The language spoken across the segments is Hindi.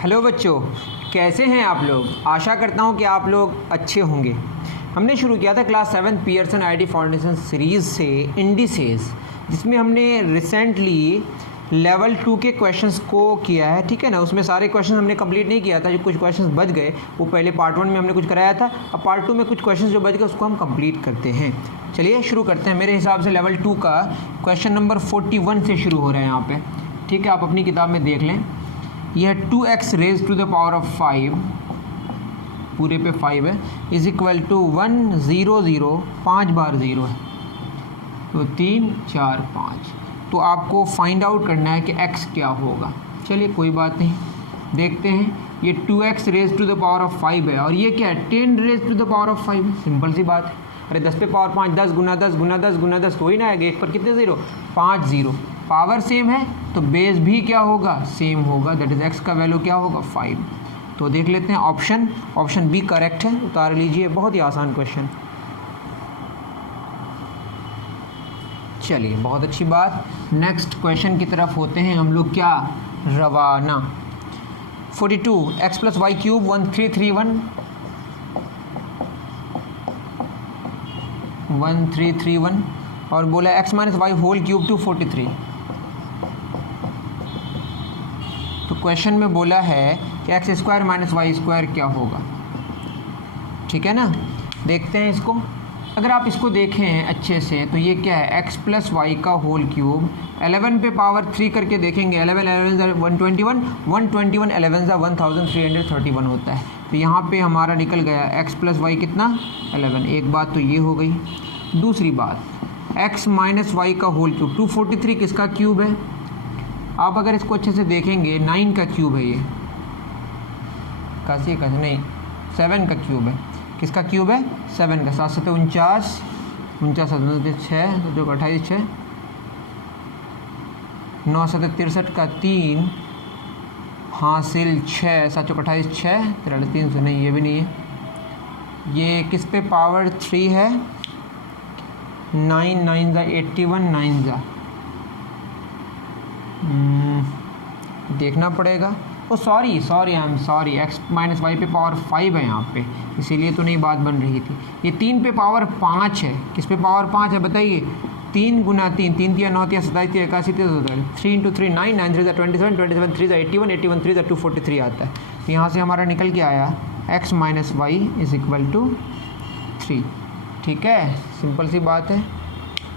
हेलो बच्चों, कैसे हैं आप लोग। आशा करता हूं कि आप लोग अच्छे होंगे। हमने शुरू किया था class 7 Pearson IIT foundation series से इंडिसेस, जिसमें हमने रिसेंटली लेवल 2 के क्वेश्चंस को किया है। ठीक है ना, उसमें सारे क्वेश्चन हमने कंप्लीट नहीं किया था, जो कुछ क्वेश्चंस बच गए वो पहले पार्ट 1 में हमने कुछ कराया था। अब पार्ट 2 में कुछ क्वेश्चंस जो बच गए उसको हम कंप्लीट करते हैं। चलिए शुरू करते हैं। मेरे हिसाब से लेवल 2 का क्वेश्चन नंबर 41 से शुरू हो रहा है यहाँ पे। ठीक है, आप अपनी किताब में देख लें। यह 2x raise to the power of 5, पूरे पे 5 है, इज इक्वल टू 1 0 0, 5 बार 0 है तो 3 4 5। तो आपको फाइंड आउट करना है कि x क्या होगा। चलिए कोई बात नहीं, देखते हैं। ये 2x raise to the power of 5 है और ये क्या है, 10 raise to the power of 5। Simple सी बात है। अरे 10 पे पावर 5, 10 गुना 10 गुना 10 गुना 10 तो ही ना आएगा। एक पर कितने ज़ीरो, 5 ज़ीरो। पावर सेम है तो बेस भी क्या होगा, सेम होगा। दैट इज x का वैल्यू क्या होगा, 5। तो देख लेते हैं ऑप्शन बी करेक्ट है, उतार लीजिए। बहुत ही आसान क्वेश्चन। चलिए बहुत अच्छी बात। नेक्स्ट क्वेश्चन की तरफ होते हैं हम लोग क्या, रवाना। 42 x प्लस वाई क्यूब 1331 और बोला x minus y whole cube 243। तो क्वेश्चन में बोला है कि x square minus y square क्या होगा। ठीक है ना, देखते हैं इसको। अगर आप इसको देखें अच्छे से तो ये क्या है, x प्लस वाई का होल क्यूब 11 पे पावर 3 करके देखेंगे। 11 11 121, 121 11 1331 होता है। तो यहाँ पे हमारा निकल गया x प्लस वाई कितना, 11। एक बात तो ये हो गई। दूसरी बात, x माइनस वाई का होल क्यूब 243 किसका क्यूब है। आप अगर इसको अच्छे से देखेंगे 9 का क्यूब है, ये काशी का नहीं, 7 का क्यूब है। किसका क्यूब है, 7 का। 7 7 49, 49 6 जो 28 6, 9 7 63 का 3 हासिल 6, 7 28 6, 300 नहीं, ये भी नहीं है। ये किस पे पावर 3 है, 9 9 ज़ा 81, 9 ज़ा देखना पड़ेगा। Oh sorry I am sorry, x minus y पे पावर 5 है यहाँ पे, इसीलिए तो नहीं बात बन रही थी। ये 3 पे पावर 5 है। किस पे पावर 5 है बताइए, 3 गुना 3, 3 3 9 3 27 3 81 3 इंटू 3 9, 9 3 27, 27 3 81, 81 3 243 आता है। तो यहाँ से हमारा निकल के आया x minus y is equal to 3। ठीक है, सिंपल सी बात है।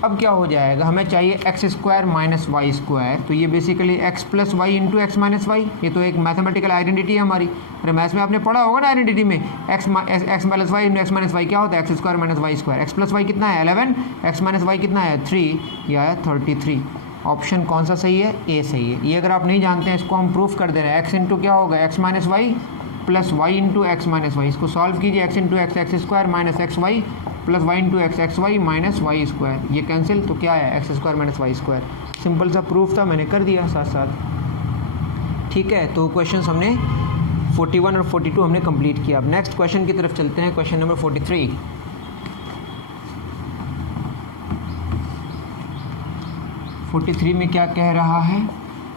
अब क्या हो जाएगा, हमें चाहिए x square minus y square. तो ये basically x plus y into x minus y, ये तो एक मैथमेटिकल आइडेंटिटी है हमारी। अरे मैथ्स में आपने पढ़ा होगा ना आइडेंटिटी में, x minus y into x minus y क्या होता है, x square minus y square. X plus y कितना है 11, एक्स माइनस वाई कितना है 3, यह है 33। ऑप्शन कौन सा सही है, ए सही है। ये अगर आप नहीं जानते हैं इसको हम प्रूफ कर दे रहे हैं। एक्स इंटू क्या होगा, x minus y plus y into x minus y. इसको सॉल्व कीजिए, x into x x square minus x y plus y into x x y minus y square. ये कैंसिल, तो क्या है x square minus y square. Simple सा प्रूफ था, मैंने कर दिया साथ साथ। ठीक है, तो क्वेश्चंस हमने 41 और 42 हमने कंप्लीट किया। अब नेक्स्ट क्वेश्चन की तरफ चलते हैं, क्वेश्चन नंबर 43। में क्या कह रहा है,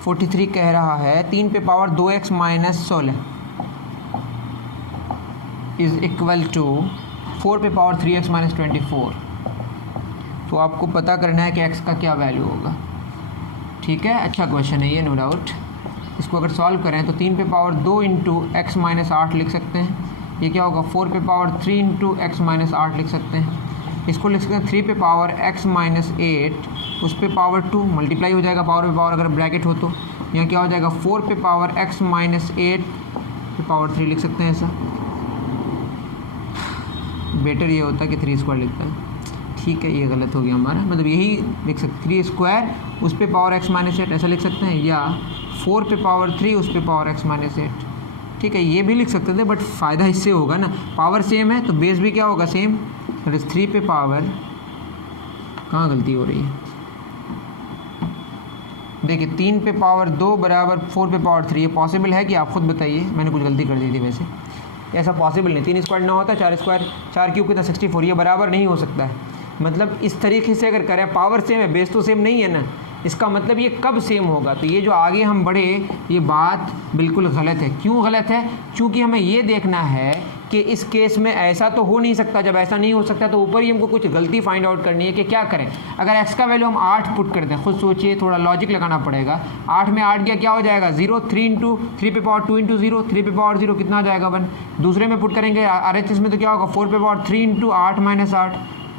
43 कह रहा है 3 पे power 2x minus 16 is equal to 4 पे पावर 3x माइनस 24। तो आपको पता करना है कि x का क्या वैल्यू होगा। ठीक है, अच्छा क्वेश्चन है ये, नो डाउट। इसको अगर सॉल्व करें तो 3 पे पावर 2 इंटू एक्स माइनस 8 लिख सकते हैं। ये क्या होगा, 4 पे पावर 3 इंटू एक्स माइनस 8 लिख सकते हैं। इसको लिख सकते हैं 3 पे पावर x माइनस 8, उस पे पावर 2 मल्टीप्लाई हो जाएगा, पावर पे पावर अगर ब्रैकेट हो तो। यहाँ क्या हो जाएगा, 4 पे पावर x माइनस 8 पे पावर 3 लिख सकते हैं। ऐसा बेटर ये होता कि 3 स्क्वायर लिखता है। ठीक है, ये गलत हो गया हमारा, मतलब यही लिख सकते 3 स्क्वायर उस पे पावर x माइनस 8 ऐसा लिख सकते हैं, या 4 पे पावर 3 उस पे पावर x माइनस 8। ठीक है, ये भी लिख सकते थे, बट फ़ायदा इससे होगा ना, पावर सेम है तो बेस भी क्या होगा, सेम। दैट इज 3 पे पावर, कहाँ गलती हो रही है, देखिए 3 पे पावर 2 बराबर 4 पे पावर 3। ये पॉसिबल है कि आप खुद बताइए, मैंने कुछ गलती कर दी थी वैसे। ऐसा पॉसिबल नहीं, 3 स्क्वायर ना होता, 4 स्क्वायर 4 क्यूब कितना 64, ये बराबर नहीं हो सकता है। मतलब इस तरीके से अगर करें, पावर सेम है बेस तो सेम नहीं है ना, इसका मतलब ये कब सेम होगा, तो ये जो आगे हम बढ़े ये बात बिल्कुल गलत है। क्यों गलत है? क्योंकि हमें ये देखना है कि इस केस में ऐसा तो हो नहीं सकता। जब ऐसा नहीं हो सकता तो ऊपर ही हमको कुछ गलती फाइंड आउट करनी है कि क्या करें। अगर x का वैल्यू हम 8 पुट कर दें, खुद सोचिए, थोड़ा लॉजिक लगाना पड़ेगा। 8 में 8 गया क्या हो जाएगा 0, 3 इंटू 3 पे पावर 2 इंटू 0, 3 पे पावर 0 कितना आ जाएगा 1। दूसरे में पुट करेंगे RHS में तो क्या होगा 4 पे पावर 3 इंटू 8 माइनस 8,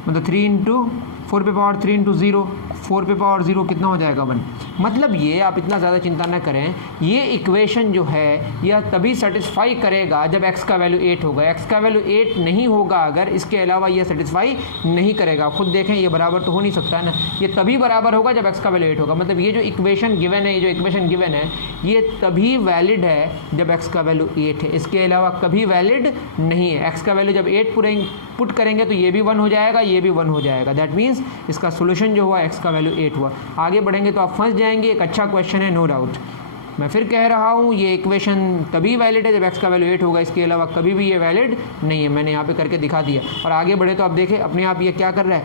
मतलब 3 इंटू 4 पे पावर 3 इंटू 0, 4 पे पावर 0 कितना हो जाएगा 1। मतलब ये आप इतना ज़्यादा चिंता न करें, ये इक्वेशन जो है यह तभी सेटिस्फाई करेगा जब x का वैल्यू 8 होगा। x का वैल्यू 8 नहीं होगा अगर, इसके अलावा ये सेटिस्फाई नहीं करेगा। खुद देखें ये बराबर तो हो नहीं सकता है ना, ये तभी बराबर होगा जब x का वैल्यू 8 होगा। मतलब ये जो इक्वेशन गिवन है, ये जो इक्वेशन गिवन है ये तभी वैलिड है जब x का वैल्यू 8 है, इसके अलावा कभी वैलिड नहीं है। x का वैल्यू जब 8 पुट करेंगे तो ये भी 1 हो जाएगा, ये भी 1 हो जाएगा। दैट मीन्स इसका सोल्यूशन जो हुआ x का वैल्यू 8 हुआ। आगे बढ़ेंगे तो आप फंस जाएंगे। एक अच्छा क्वेश्चन है, नो डाउट। मैं फिर कह रहा हूँ ये इक्वेशन तभी वैलिड है जब x का वैल्यू 8 होगा, इसके अलावा कभी भी ये वैलिड नहीं है। मैंने यहाँ पे करके दिखा दिया। और आगे बढ़े तो आप देखें अपने आप ये क्या कर रहा है,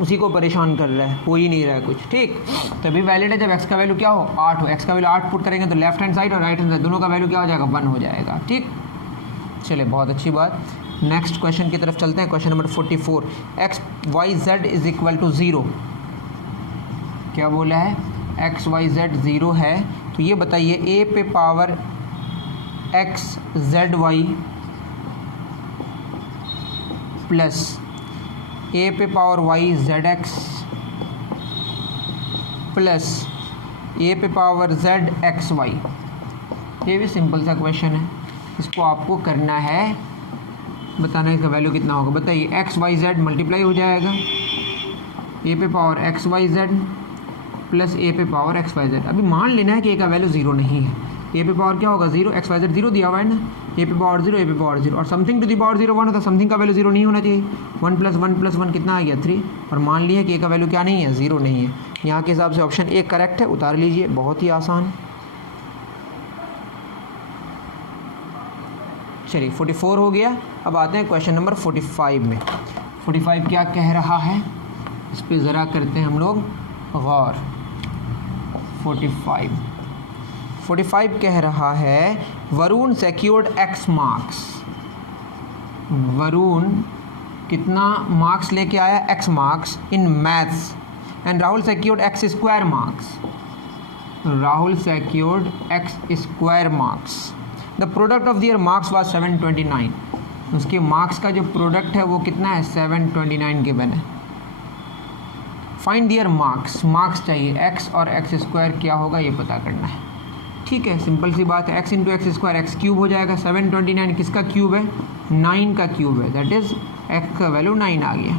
उसी को परेशान कर रहा है, हो ही नहीं रहा है कुछ। ठीक, तभी वैलिड है जब x का वैल्यू क्या हो 8 हो। x का वैल्यू 8 पुट करेंगे तो लेफ्ट हैंड साइड और राइट हैंड साइड दोनों का वैल्यू क्या हो जाएगा 1 हो जाएगा। ठीक, चलिए बहुत अच्छी बात। नेक्स्ट क्वेश्चन की तरफ चलते हैं। Question number 44, x y z is equal to 0। क्या बोला है? एक्स वाई जेड 0 है, तो ये बताइए ए पे power x z y plus a पे power y z x plus a पे पावर जेड एक्स वाई। ये भी सिंपल सा क्वेश्चन है, इसको आपको करना है, बताना है इसका वैल्यू कितना होगा। बताइए एक्स वाई जेड मल्टीप्लाई हो जाएगा ए पे power x y z plus a पे पावर एक्स वाई जेड। अभी मान लेना है कि ए का वैल्यू 0 नहीं है, ए पे पावर क्या होगा 0, एक्स वाई जेड 0 दिया हुआ है ना, ए पे पावर 0, ए पे पावर 0 और समथिंग टू दी पावर 0 1 होता है, समथिंग का वैल्यू 0 नहीं होना चाहिए। 1 प्लस 1 प्लस 1 कितना आ गया 3, और मान लिया कि ए का वैल्यू क्या नहीं है 0 नहीं है। यहाँ के हिसाब से ऑप्शन ए करेक्ट है, उतार लीजिए, बहुत ही आसान। चलिए 44 हो गया। अब आते हैं क्वेश्चन नंबर 45 में। 45 क्या कह रहा है, इस पर ज़रा करते हैं हम लोग गौर। 45 कह रहा है Varun secured x marks. Varun कितना मार्क्स लेके आया x marks in maths and Rahul secured x square marks. Rahul secured x square marks. The product of their marks was 729। उसके मार्क्स का जो प्रोडक्ट है वो कितना है 729 गिवन है। फाइंड दियर मार्क्स, मार्क्स चाहिए, एक्स और एक्स स्क्वायर क्या होगा ये पता करना है। ठीक है, सिंपल सी बात है, x into x square x cube हो जाएगा। 729 किसका क्यूब है 9 का क्यूब है, दैट इज़ एक्स का वैल्यू 9 आ गया।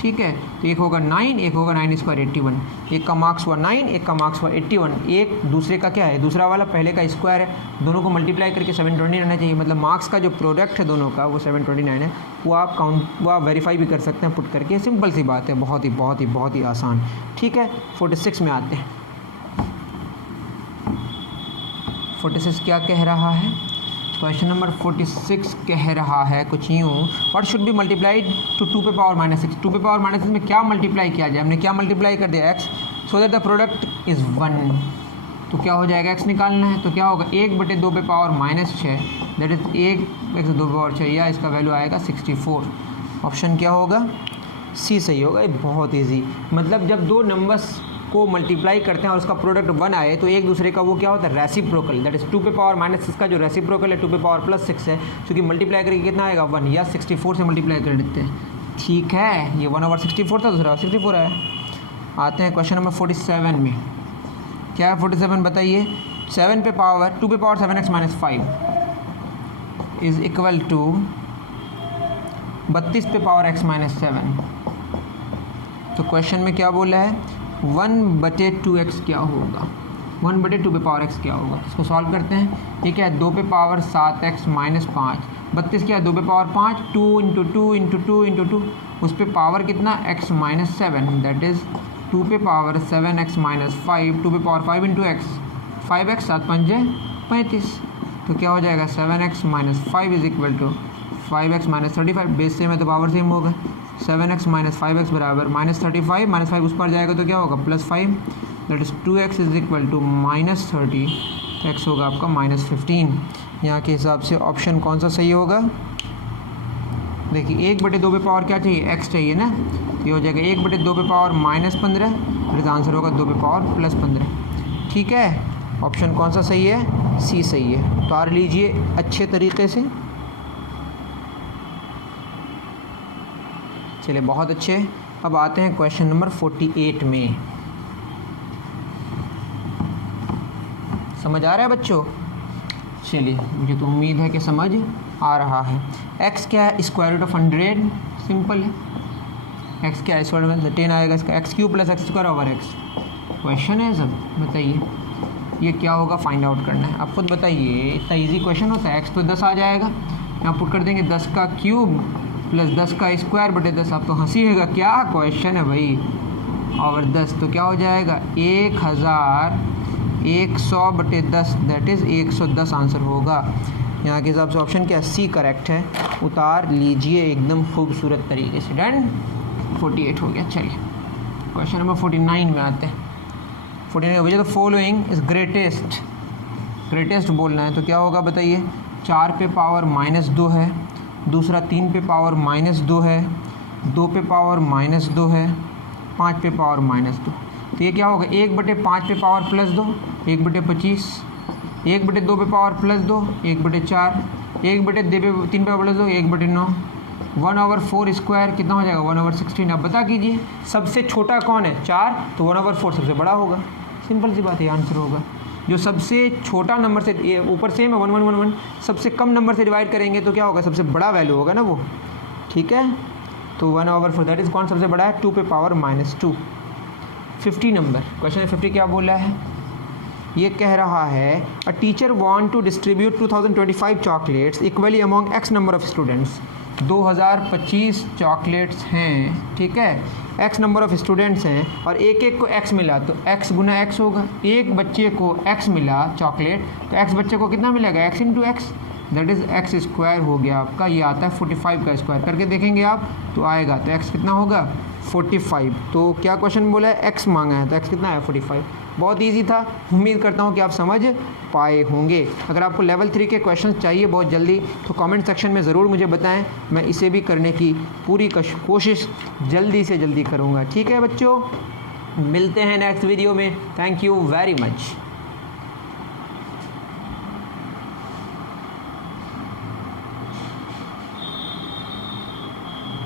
ठीक है, तो एक होगा 9, एक होगा 9 स्क्वायर 81। एक का मार्क्स हुआ 9, एक का मार्क्स हुआ 81। एक दूसरे का क्या है, दूसरा वाला पहले का स्क्वायर है, दोनों को मल्टीप्लाई करके 729 रहना चाहिए। मतलब मार्क्स का जो प्रोडक्ट है दोनों का वो 729 है। वो आप वेरीफाई भी कर सकते हैं पुट करके, सिंपल सी बात है, बहुत ही आसान। ठीक है, 46 में आते हैं। 46 क्या कह रहा है, क्वेश्चन नंबर 46 कह रहा है कुछ यूँ, what should be multiplied to 2 पे पावर -6। 2 पे पावर -6 में क्या मल्टीप्लाई किया जाए, हमने क्या मल्टीप्लाई कर दिया x, so that the product is 1। तो क्या हो जाएगा, x निकालना है तो क्या होगा 1/2 पे पावर -6, दैट इज़ 1/2 पे पावर 6, या इसका वैल्यू आएगा 64। ऑप्शन क्या होगा, सी सही होगा। ये बहुत ईजी, मतलब जब दो नंबर्स को मल्टीप्लाई करते हैं और उसका प्रोडक्ट 1 आए तो एक दूसरे का वो क्या होता है रेसिप्रोकल, दैट इज़ 2 पे पावर -6 का जो रेसिप्रोकल है 2 पे पावर +6 है, क्योंकि मल्टीप्लाई करके कितना आएगा 1, या 64 से मल्टीप्लाई कर देते हैं। ठीक है, ये 1/64 था, दूसरा 64 आया। आते हैं क्वेश्चन नंबर 47 में। क्या है 47 बताइए, 7 पे पावर 2 पे power 7x - 5 is equal to 32 पे पावर x - 7। तो क्वेश्चन में क्या बोला है 1/2x क्या होगा, 1/2 पे पावर x क्या होगा। इसको सॉल्व करते हैं। ये क्या है 2 पे पावर 7x - 5, 32 क्या है 2 पे पावर 5, 2 × 2 × 2 × 2, उस पर पावर कितना x - 7, दैट इज़ 2 पे पावर 7x - 5, 2 पे पावर 5 × x, 5x 7 5 35। तो क्या हो जाएगा 7x - 5 is equal to 5x - 35। Base same है तो पावर सेम होगा। 7x - 5x बराबर -35, -5 उस पर जाएगा तो क्या होगा +5, that is 2x is equal to -30, x होगा आपका -15। यहाँ के हिसाब से ऑप्शन कौन सा सही होगा? देखिए 1/2 पे पावर क्या चाहिए? x चाहिए ना, ये हो जाएगा 1/2 पे पावर -15, फिर आंसर होगा 2 पे पावर +15। ठीक है, ऑप्शन कौन सा सही है? सी सही है। तो आर लीजिए अच्छे तरीके से। चलिए बहुत अच्छे। अब आते हैं क्वेश्चन नंबर 48 में। समझ आ रहा है बच्चों? चलिए, मुझे तो उम्मीद है कि समझ आ रहा है। x क्या है? स्क्वायर रूट ऑफ 100, सिंपल है। x क्या है? स्क्वायर में 10 आएगा, इसका x³ + x²/x। क्वेश्चन है सब, बताइए ये क्या होगा? फाइंड आउट करना है। आप खुद बताइए, इतना ईजी क्वेश्चन होता है। x तो 10 आ जाएगा, यहाँ पुट कर देंगे 10 का क्यूब + 10 का स्क्वायर बटे 10। आप तो हंसीएगा, क्या क्वेश्चन है भाई। और 10 तो क्या हो जाएगा? 1100 बटे 10, दैट इज़ 110 आंसर होगा। यहाँ के हिसाब से ऑप्शन क्या? सी करेक्ट है। उतार लीजिए एकदम खूबसूरत तरीके से। डन, 48 हो गया। चलिए क्वेश्चन नंबर 49 में आते हैं। 49 का वजह तो फॉलोइंग इज ग्रेटेस्ट बोलना है, तो क्या होगा बताइए? 4 पे पावर -2 है, दूसरा 3 पे पावर -2 है, 2 पे पावर -2 है, 5 पे पावर -2। तो ये क्या होगा? 1/5 पे पावर +2, 1/25, 1/2 पे पावर +2, 1/4, 1/3 पे +2, 1/9, 1/4 स्क्वायर कितना हो जाएगा? 1/16। अब बता कीजिए सबसे छोटा कौन है? 4, तो 1/4 सबसे बड़ा होगा। सिंपल सी बात है, आंसर होगा। जो सबसे छोटा नंबर से, ये ऊपर सेम है 1 1 1 1, सबसे कम नंबर से डिवाइड करेंगे तो क्या होगा? सबसे बड़ा वैल्यू होगा ना वो। ठीक है, तो 1/4 दैट इज़ कौन सबसे बड़ा है? 2 पे पावर -2। 50 नंबर क्वेश्चन 50 क्या बोला है? ये कह रहा है a teacher want to distribute 2025 chocolates equally among x number of students. 2025 chocolates हैं, ठीक है, x नंबर ऑफ स्टूडेंट्स हैं और एक एक को x मिला, तो x गुना x होगा। एक बच्चे को x मिला चॉकलेट, तो x बच्चे को कितना मिलेगा? x into x, that is x² हो गया आपका। ये आता है 45 का स्क्वायर, करके देखेंगे आप तो आएगा। तो x कितना होगा? 45। तो क्या क्वेश्चन बोला है? x मांगा है, तो x कितना है? 45। बहुत इजी था, उम्मीद करता हूँ कि आप समझ पाए होंगे। अगर आपको लेवल 3 के क्वेश्चन चाहिए बहुत जल्दी, तो कमेंट सेक्शन में ज़रूर मुझे बताएं, मैं इसे भी करने की पूरी कोशिश जल्दी से जल्दी करूँगा। ठीक है बच्चों, मिलते हैं नेक्स्ट वीडियो में। Thank you very much.